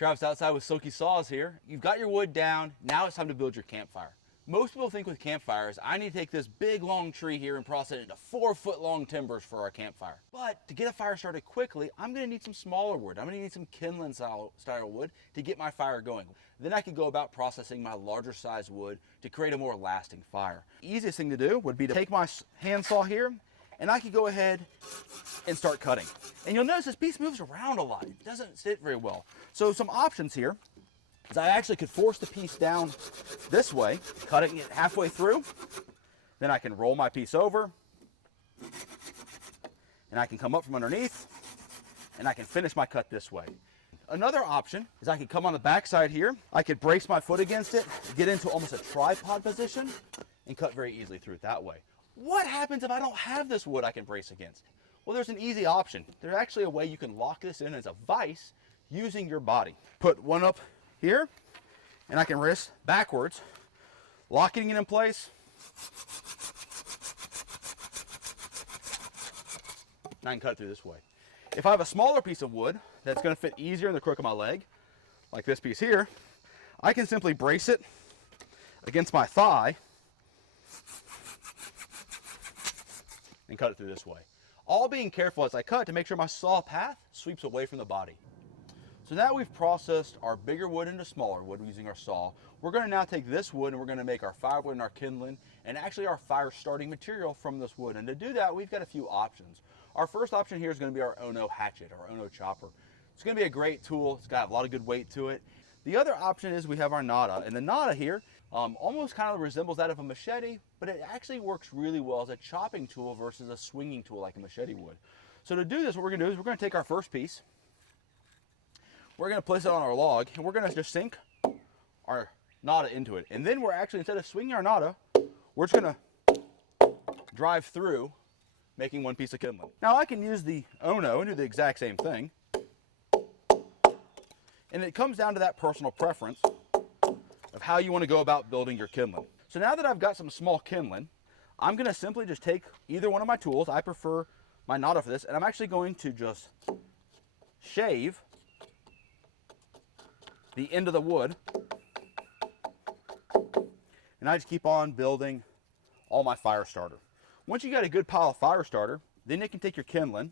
Travis outside with Silky saws here. You've got your wood down. Now it's time to build your campfire. Most people think with campfires, I need to take this big long tree here and process it into 4-foot long timbers for our campfire. But to get a fire started quickly, I'm gonna need some smaller wood. I'm gonna need some kindling style wood to get my fire going. Then I can go about processing my larger size wood to create a more lasting fire. Easiest thing to do would be to take my handsaw here, and I could go ahead and start cutting. And you'll notice this piece moves around a lot. It doesn't sit very well. So some options here is I actually could force the piece down this way, cutting it halfway through. Then I can roll my piece over, and I can come up from underneath, and I can finish my cut this way. Another option is I could come on the back side here. I could brace my foot against it, get into almost a tripod position, and cut very easily through it that way. What happens if I don't have this wood I can brace against? Well, there's an easy option. There's actually a way you can lock this in as a vise using your body. Put one up here, and I can wrist backwards, locking it in place, and I can cut it through this way. If I have a smaller piece of wood that's going to fit easier in the crook of my leg, like this piece here, I can simply brace it against my thigh and cut it through this way. All being careful as I cut to make sure my saw path sweeps away from the body. So now we've processed our bigger wood into smaller wood using our saw. We're going to now take this wood and we're going to make our firewood and our kindling and actually our fire starting material from this wood. And to do that, we've got a few options. Our first option here is going to be our Ono hatchet, our Ono chopper. It's going to be a great tool. It's got a lot of good weight to it. The other option is we have our Nada, and the Nada here almost kind of resembles that of a machete, but it actually works really well as a chopping tool versus a swinging tool like a machete would. So to do this, what we're going to do is we're going to take our first piece, we're going to place it on our log, and we're going to just sink our Nada into it. And then we're actually, instead of swinging our Nada, we're just going to drive through, making one piece of kindling. Now I can use the Ono and do the exact same thing. And it comes down to that personal preference of how you want to go about building your kindling. So now that I've got some small kindling, I'm going to simply just take either one of my tools. I prefer my Nada for this, and I'm actually going to just shave the end of the wood, and I just keep on building all my fire starter. Once you got a good pile of fire starter, then you can take your kindling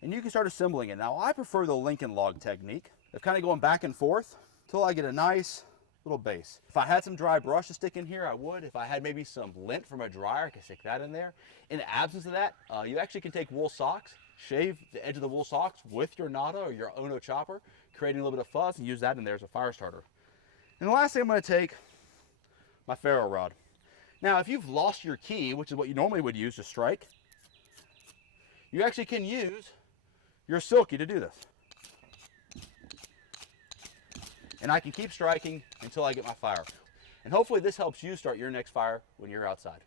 and you can start assembling it. Now I prefer the Lincoln log technique of kind of going back and forth until I get a nice little base. If I had some dry brush to stick in here, I would. If I had maybe some lint from a dryer, I could stick that in there. In the absence of that, you actually can take wool socks, shave the edge of the wool socks with your Nada or your Ono chopper, creating a little bit of fuzz, and use that in there as a fire starter. And the last thing I'm going to take, my ferro rod. Now, if you've lost your key, which is what you normally would use to strike, you actually can use your Silky to do this. And I can keep striking until I get my fire. And hopefully this helps you start your next fire when you're outside.